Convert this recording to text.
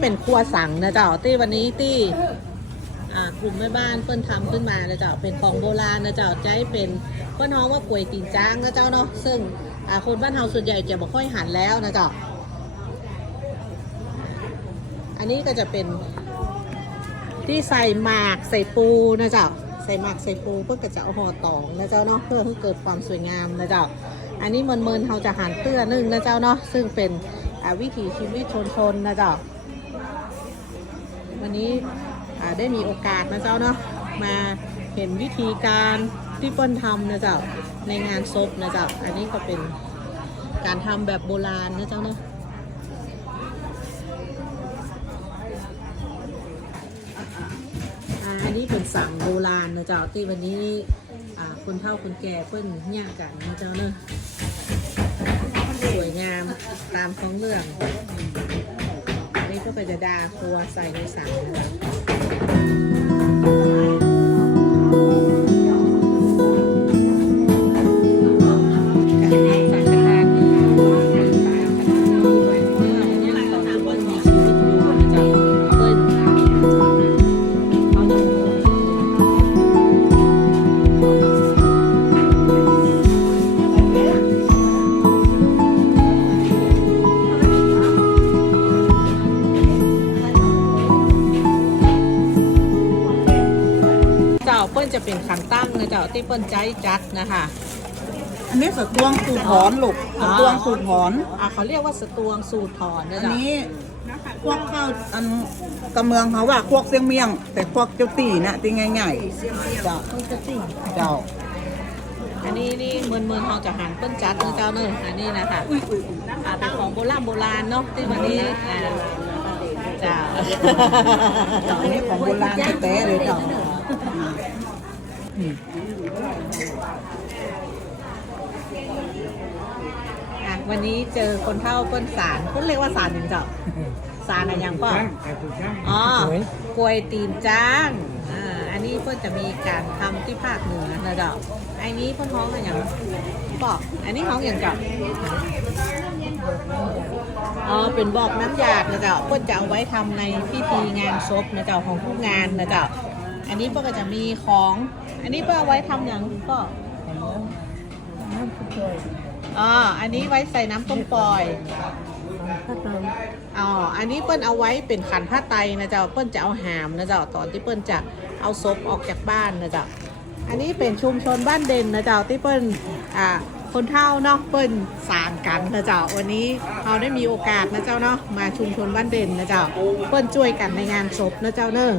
เป็นครัวสังนะเจ้าที่วันนี้ที่กลุ่มแม่บ้านเปิ้นทำขึ้นมานะเจ้าเป็นของโบราณนะเจ้าจะให้เป็นเปิ้นน้องว่าป่วยตีนจ้างนะเจ้าเนาะซึ่งคนบ้านเฮาส่วนใหญ่จะบ่ค่อยหันแล้วนะเจ้าอันนี้ก็จะเป็นที่ใส่หมากใส่ปูนะเจ้าใส่หมากใส่ปูเพื่อก็จะเอาห่อตองนะเจ้าเนาะเพื่อให้เกิดความสวยงามนะเจ้าอันนี้เมินเมินๆเขาจะหันเตื้อนึ่งนะเจ้าเนาะซึ่งเป็นวิถีชีวิตชนชนๆนะเจ้า วันนี้ได้มีโอกาสนะเจ้าเนาะมาเห็นวิธีการที่เปิ้นทำนะเจ้าในงานศพนะเจ้าอันนี้ก็เป็นการทำแบบโบราณนะเจ้าเนาะอันนี้เป็นสั่งโบราณนะเจ้าที่วันนี้คนเฒ่าคนแก่เปิ้นเนี่กันนะเจ้าเนาะสวยงามตามท้องเรื่อง นี้ก็เป็นจะดาครัวใส่ในสารนะคะ ปิ้ลจะเป็นขันตั้งนะเจ้าที่เปิ้ลใจจัดนะคะ อันนี้สตวงสูตรถอนลูกสตวงสูตรถอน อ่าเขาเรียกว่าสตวงสูตรถอนนะอันเจ้านี้พวกข้าวอันกำเมืองเขาว่าพวกเสียงเมียง แต่พวกเจ้าตีนะตีง่ายๆเจ้าเจ้าอันนี้นี่เมือนเมือนเขาจะหันเปิ้ลจัดนะเจ้าเนอะอันนี้นะคะอ่าเป็นของโบราณโบราณเนาะที่วันนี้อ่า จ้าเจ้าอันนี้ของโบราณแท้ๆเลยเจ้าอืมอะวันนี้เจอคนเฒ่าเปิ้ลสารเปิ้ลเรียกว่าสารอย่างเจ้าสารอะไรอย่างป่ะอ๋อกล้วยตีนจ้างอ่าอันนี้เปิ้ลจะมีการทำที่ภาคเหนือนะเจ้าอันนี้เปิ้ลท้องอะไรอย่างบอกอันนี้ท้องอย่างเจ้า อ๋อเป็นบอกน้ำยาดนะเจ้าเพื่อจะเอาไว้ทำในพิธีงานศพนะเจ้าของทุกงานนะเจ้าอันนี้เพื่อก็จะมีของ อันนี้เพื่อเอาไว้ทำอย่างก็อ๋ออันนี้ไว้ใส่น้ำต้มปล่อยอ๋อ อันนี้เปิ้ลเอาไว้เป็นขันผ้าไตรนะเจ้า เปิ้ลจะเอาหามนะเจ้าตอนที่เปิ้ลจะเอาศพออกจากบ้านนะเจ้า อันนี้เป็นชุมชนบ้านเด่นนะเจ้าที่เปิ้ลอ่า คนเท่าเนาะเปิ้ลสร้างกันนะเจ้าวันนี้เราได้มีโอกาสนะเจ้าเนาะมาชุมชนบ้านเด่นนะเจ้าเปิ้ลช่วยกันในงานศพนะเจ้าเนอะ